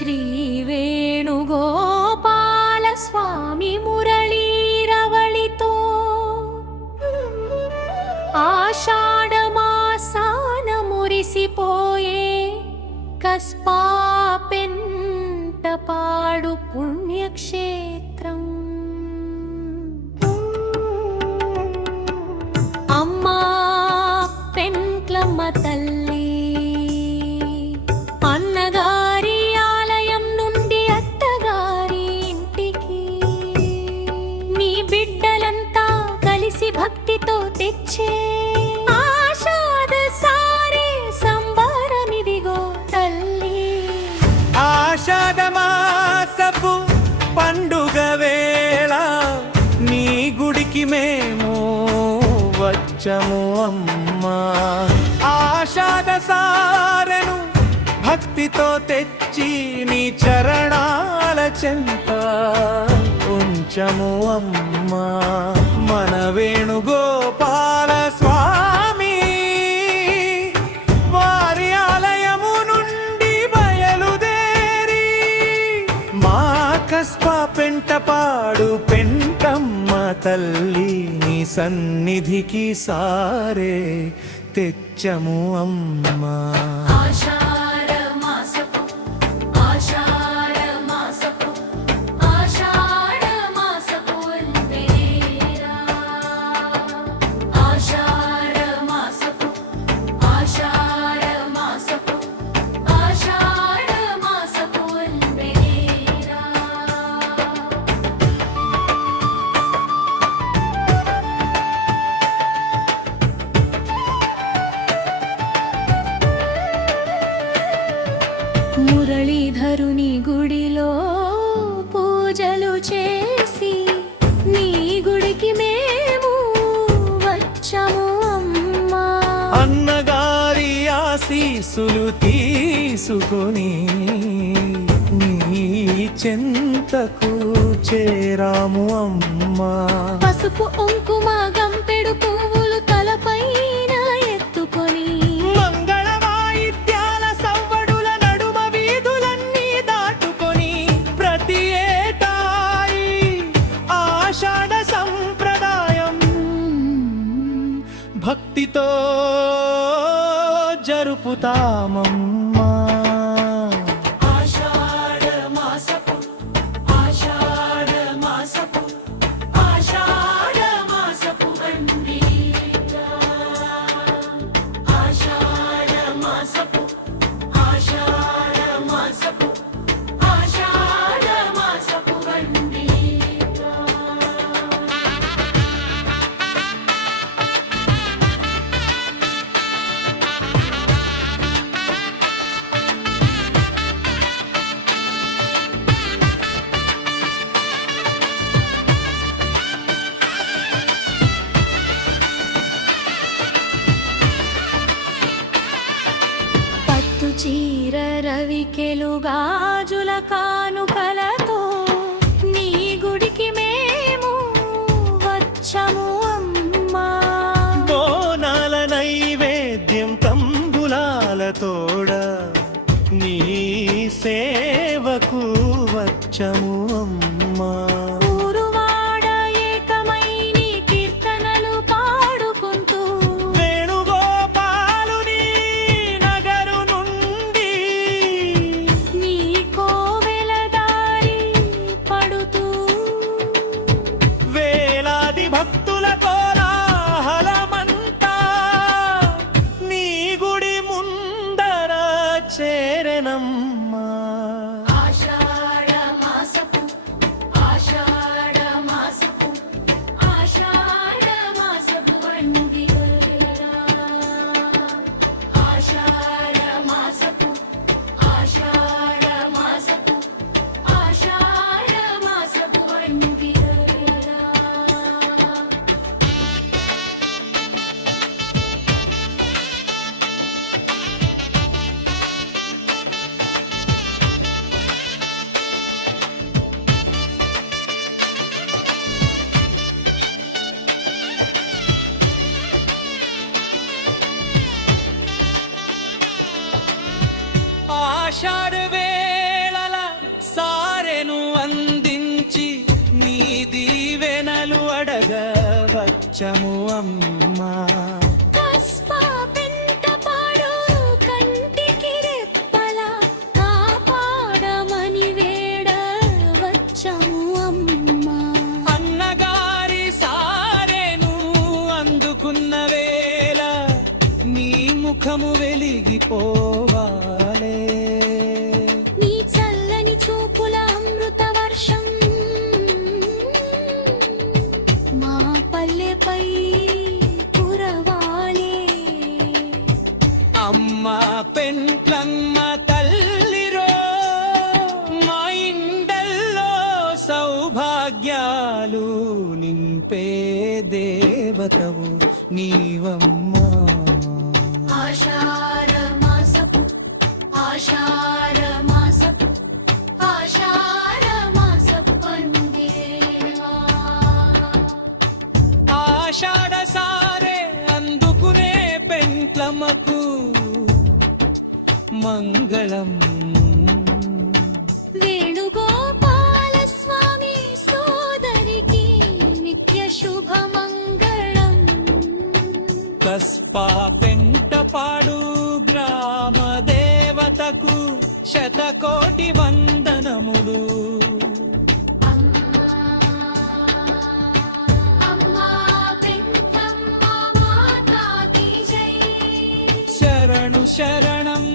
శ్రీ వేణుగోపాల స్వామి మురళీరవళితో ఆషాఢమాసాన మురిసిపోయే కస్పా పెంటపాడు పుణ్యక్షేత్రం. అమ్మా పెంట్లమ్మ తల్లి అన్నగారి ఆలయం నుండి అత్తగారి ఇంటికి నీ బిడ్డలంతా కలిసి భక్తితో తెచ్చే ఆషాఢ సారే సంబరమిదిగో తల్లి. ఆషాఢమాసపు పండుగ వేళ నీ గుడికి మేము వచ్చము అమ్మా. ఆషాఢ సారెను భక్తితో తెచ్చి నీ చరణాల చెంత ఉంచము అమ్మా. మన వేణుగోపాల స్వామి వారి ఆలయము నుండి బయలుదేరి మా కస్పా పెంటపాడు పెంటమ్మ తల్లి నీ సన్నిధికి సారే తెచ్చము అమ్మా. మురళీధరుని గుడిలో పూజలు చేసి నీ గుడికి మేము వచ్చాము అమ్మా. అన్నగారి ఆశీస్సులు తీసుకొని నీ చెంతకు చేరాము అమ్మా. పసుపు కుంకుమ గంపెడు పువ్వులు తలపైన ఎత్తుకొని మంగళ వాయిద్యాల సవ్వడుల నడుమ వీధులన్నీ దాటుకొని ప్రతి ఏటా ఈ ఆషాఢ సంప్రదాయం భక్తితో జరుపుతామమ్మా. చీర రవికెలు గాజుల కానుకలతో నీ గుడికి మేము వచ్చాము అమ్మా. బోనాల నైవేద్యం తంబులాల తోడ నీ సేవకు వచ్చము అమ్మా. ఊరువాడ ఏకమై నీ కీర్తనలు పాడుకుంటూ వేణుగోపాలుని నగరు నుండి నీ కోవెల దారి పడుతూ వేలాది భక్తుల కోలాహలమంతా నీ గుడి ముందర చేరెనమ్మా. ఆషాఢ వేళల వచ్చము అమ్మా కస్ప పెంటపాడు కంటికి రెప్పలా కాపాడమని వేడ వచ్చము అమ్మా. అన్నగారి సారెను అందుకున్న వేళ నీ ముఖము వెలిగిపోవాలే. నీ చల్లని చూపుల అమృత వర్షం మా పల్లెపై కురవాలే. అమ్మ పెంట్లమ్మ తల్లిరో మా ఇండల్లో సౌభాగ్యాలు నింపే దేవతవు నీవమ్మా. ఆషాఢ మాసపు ఆషాఢ మాసపు ఆషాఢ మాసపు పందిరేవా. ఆషాఢ సారే అందుకునే పెంట్లమ్మకు మంగళం. వేణుగోపాల స్వామి సోదరికి నిత్య శుభమంగళం. కస్పా పెంటపాడు గ్రామ దేవతకు శతకోటి వందనములు. అమ్మా పెంటమ్మ మాతాకి జై. శరణు శరణం